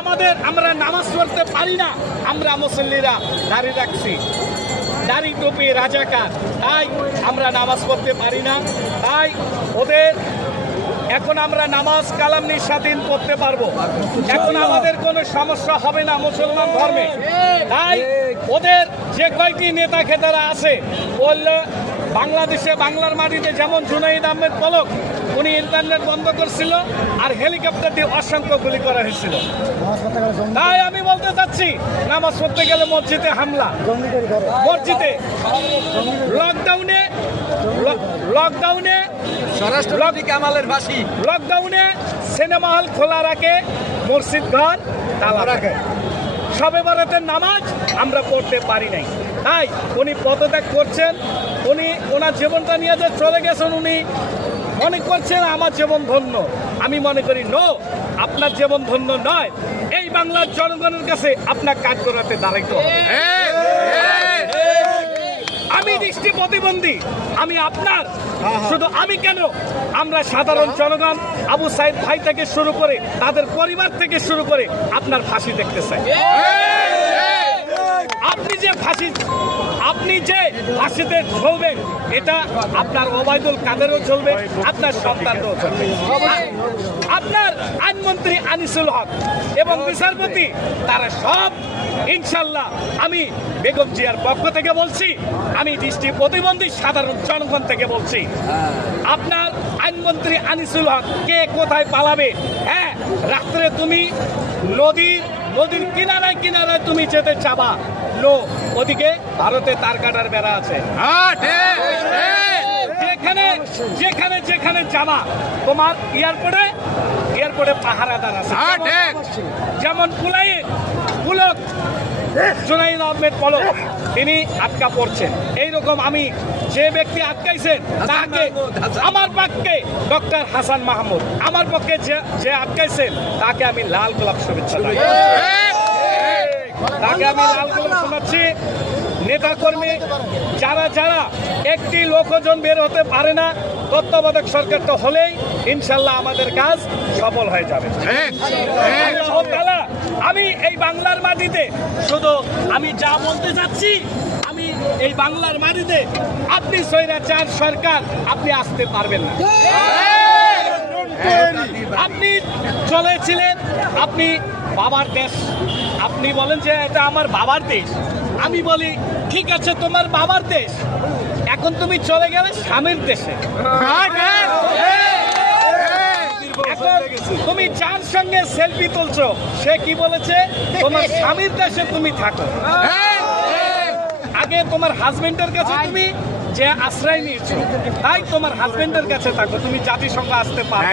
আমাদের আমরা নামাজ পড়তে পারি না। আমরা মুসল্লিরা দাঁড়িয়ে রাখছি। দাড়ি টুপি রাজাকার। তাই আমরা নামাজ পড়তে পারি না। তাই ওদের এখন আমরা নামাজ কালাম স্বাধীন করতে পারব। এখন আমাদের কোনো সমস্যা হবে না মুসলমান ধর্মে। তাই ওদের যে কয়টি নেতা খেতারা আছে, বললে বাংলাদেশে বাংলার মাটিতে যেমন জুনাইদ আহমেদ পলক উনি ইন্টারনেট বন্ধ করছিল আর হেলিকপ্টার দিয়ে অসংখ্য গুলি করা হয়েছিল। তাই আমি বলতে চাচ্ছি নামাজ পড়তে গেলে মসজিদে হামলা। মসজিদে। লকডাউনে লক- লকডাউনে স্বরাষ্ট্রমন্ত্রী কামালের ফাঁসি। লকডাউনে সিনেমা হল খোলা রাখে মসজিদ ঘর তালা রাখে। সবে বরাতের নামাজ আমরা পড়তে পারি নাই। তাই উনি পদত্যাগ করছেন উনি ওনার জীবনটা নিয়ে যে চলে গেছেন উনি মনে করছেন আমার জীবন ধন্য? আমি মনে করি নো আপনার জীবন ধন্য নয়। এই বাংলার জনগণের কাছে আপনার কাজ করাতে দাঁড়াইতে হবে। আমি দৃষ্টি প্রতিবন্ধী আমি আপনার। শুধু আমি কেন? আমরা সাধারণ জনগণ আবু সাইদ ভাই থেকে শুরু করে তাদের পরিবার থেকে শুরু করে আপনার ফাঁসি দেখতে চাই। আপনি যে ফাঁসি, আপনি যে ফাঁসিতে চলবেন এটা আপনার ওবায়দুল কাদেরও চলবে আপনার সন্তানও চলবে আপনার আইনমন্ত্রী আনিসুল হক এবং বিচারপতি, তারা সব, ইনশাল্লাহ, আমি বেগম জিয়ার পক্ষ থেকে বলছি, আমি দৃষ্টি প্রতিবন্ধী সাধারণ জনগণ থেকে বলছি। আপনার আইনমন্ত্রী আনিসুল হক কে কোথায় পালাবে? হ্যাঁ রাত্রে তুমি নদীর নদীর কিনারায় কিনারায় তুমি যেতে চাবা। লো ওদিকে ভারতে তার কাটার বেড়া আছে। যেখানে যেখানে যেখানে যাবা তোমার এয়ারপোর্টে এয়ারপোর্টে পাহারাদার আছে। যেমন কুলাই পুলক জুনাইদ আহমেদ পলক তিনি আটকা পড়ছেন। এইরকম আমি যে ব্যক্তি আটকাইছেন তাকে আমার পক্ষে ডক্টর হাসান মাহমুদ আমার পক্ষে যে আটকাইছেন তাকে আমি লাল গোলাপ শুভেচ্ছা। তাকে আমি লাল গোলাপ শোনাচ্ছি। নেতাকর্মী যারা যারা একটি লোকজন বের হতে পারে না তত্ত্বাবধায়ক সরকার তো হলেই ইনশাল্লাহ আমাদের কাজ সফল হয়ে যাবে। আল্লাহ তাআলা, আমি এই বাংলার মাটিতে শুধু আমি যা বলতে আমি এই বাংলার মাটিতে আপনি স্বৈরাচার সরকার, আপনি আসতে পারবেন না। আপনি চলেছিলেন, আপনি বাবার দেশ। আপনি বলেন যে এটা আমার বাবার দেশ। আমি বলি, ঠিক আছে, তোমার বাবার দেশ। এখন তুমি চলে গেলে স্বামীর দেশে। তুমি যার সঙ্গে সেলফি তুলছো। সে কি বলেছে? তোমার স্বামীর দেশে তুমি থাকো। তোমার হাজবেন্ডের কাছে তুমি যে আশ্রয় নিয়েছো তাই তোমার হাজবেন্ডের কাছে থাকো তুমি জাতিসংঘ আসতে পারো।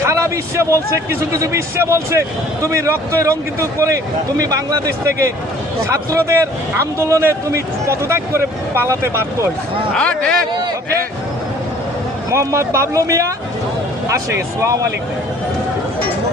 সারা বিশ্বে বলছে কিছু কিছু বিশ্বে বলছে তুমি রক্তে রঙ্কিত করে তুমি বাংলাদেশ থেকে ছাত্রদের আন্দোলনে তুমি পদত্যাগ করে পালাতে বাধ্য হয়েছো। মোহাম্মদ বাবলু মিয়া আসে আসসালামু আলাইকুম।